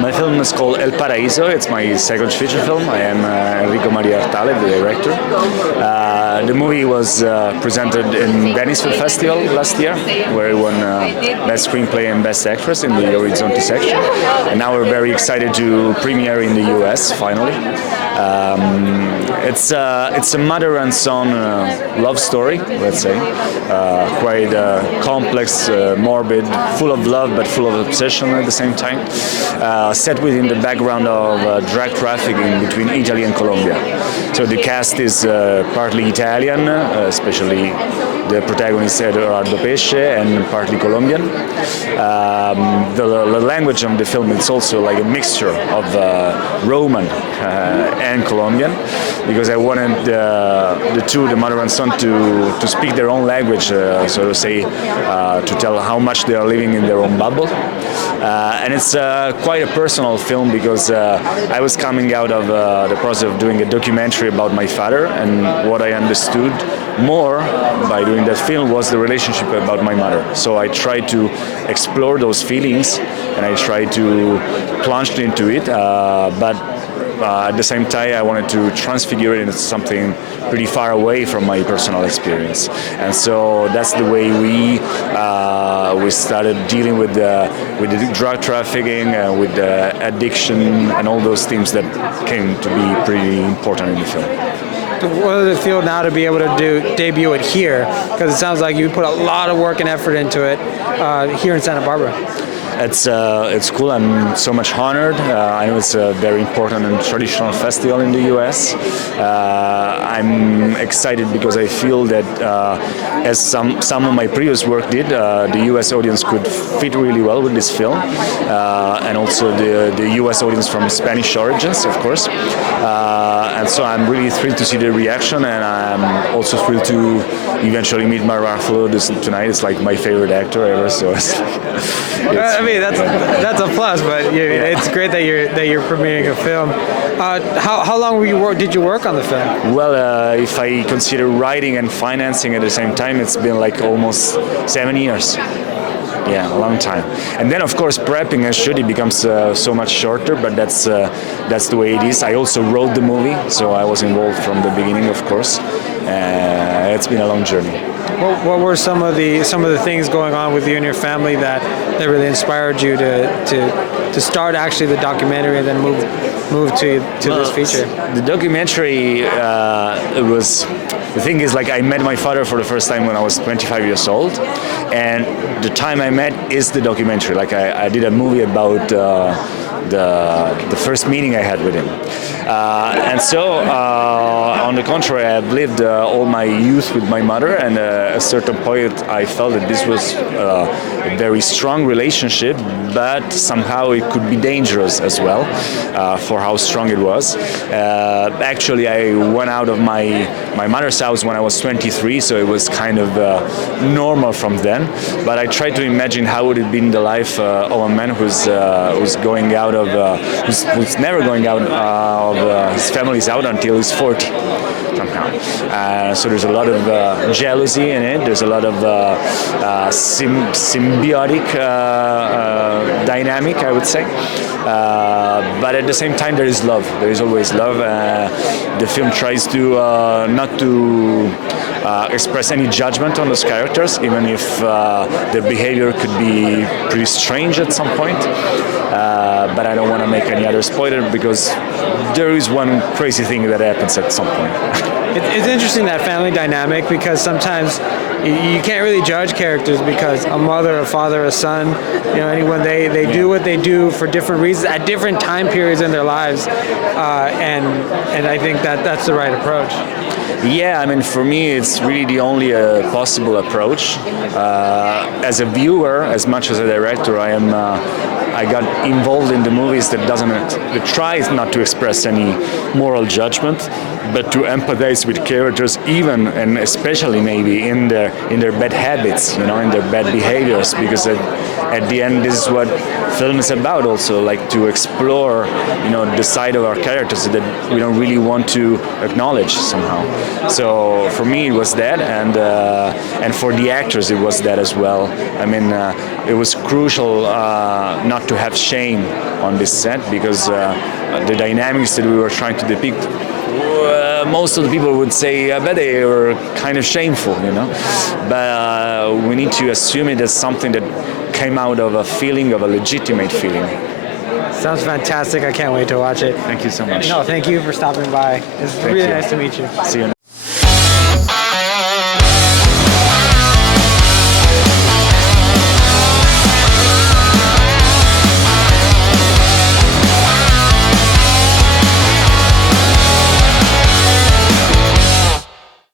My film is called El Paraiso. It's my second feature film. I am Enrico Maria Artale, the director. The movie was presented in Venice Film Festival last year, where it won Best Screenplay and Best Actress in the Orizzonti section. And now we're very excited to premiere in the US finally. It's a mother and son love story, let's say. Quite complex, morbid, full of love but full of obsession at the same time. Set within the background of drug trafficking between Italy and Colombia. So the cast is partly Italian, especially the protagonist Eduardo Pesce, and partly Colombian. The language of the film is also like a mixture of Roman and Colombian, because I wanted the two, the mother and son, to speak their own language, so to say, to tell how much they are living in their own bubble. And it's quite a personal film, because I was coming out of the process of doing a documentary about my father, and what I understood more by doing that film was the relationship about my mother. So I tried to explore those feelings, and I tried to plunge into it, but at the same time I wanted to transfigure it into something pretty far away from my personal experience. And so that's the way we started dealing with the drug trafficking, with the addiction, and all those themes that came to be pretty important in the film. What does it feel now to be able to debut it here? Because it sounds like you put a lot of work and effort into it here in Santa Barbara. It's cool. I'm so much honored. I know it's a very important and traditional festival in the U.S. I'm excited because I feel that as some of my previous work did, the U.S. audience could fit really well with this film, and also the U.S. audience from Spanish origins, of course. And so I'm really thrilled to see the reaction, and I'm also thrilled to eventually meet Mark Ruffalo tonight. It's like my favorite actor ever. So I mean, that's a plus, but it's great that you're premiering a film. How long did you work on the film? Well, if I consider writing and financing at the same time, it's been like almost 7 years. Yeah, a long time. And then, of course, prepping and shooting becomes so much shorter, but that's the way it is. I also wrote the movie, so I was involved from the beginning, of course. It's been a long journey. What were some of the things going on with you and your family that really inspired you to start actually the documentary and then move to this feature? The documentary the thing is, like, I met my father for the first time when I was 25 years old, and the time I met is the documentary. Like, I did a movie about the first meeting I had with him. And so, on the contrary, I've lived all my youth with my mother, and at a certain point I felt that this was a very strong relationship, but somehow it could be dangerous as well, for how strong it was. Actually, I went out of my mother's house when I was 23, so it was kind of normal from then. But I tried to imagine how would it be in the life of a man who's going out of, who's never going out of his family's out until he's 40 somehow. So there's a lot of jealousy in it. There's a lot of symbiotic dynamic, I would say. But at the same time, there is love. There is always love. The film tries to not to express any judgment on those characters, even if their behavior could be pretty strange at some point. But I don't want to make any other spoiler, because there is one crazy thing that happens at some point. It's interesting, that family dynamic, because sometimes you can't really judge characters, because a mother, a father, a son, anyone, they do what they do for different reasons at different time periods in their lives, and I think that's the right approach. Yeah, I mean, for me, it's really the only possible approach. As a viewer, as much as a director, I got involved in the movies that tries not to express any moral judgment, but to empathize with characters, even and especially maybe in their bad habits, in their bad behaviors, because at the end, this is what film is about. Also, like, to explore, the side of our characters that we don't really want to acknowledge somehow. So for me, it was that, and for the actors, it was that as well. I mean, it was crucial not to have shame on this set, because the dynamics that we were trying to depict, most of the people would say, I bet they were kind of shameful, you know. But we need to assume it as something that came out of a feeling, of a legitimate feeling. Sounds fantastic. I can't wait to watch it. Thank you so much. No, thank you for stopping by. It's really you. nice to meet you. See you.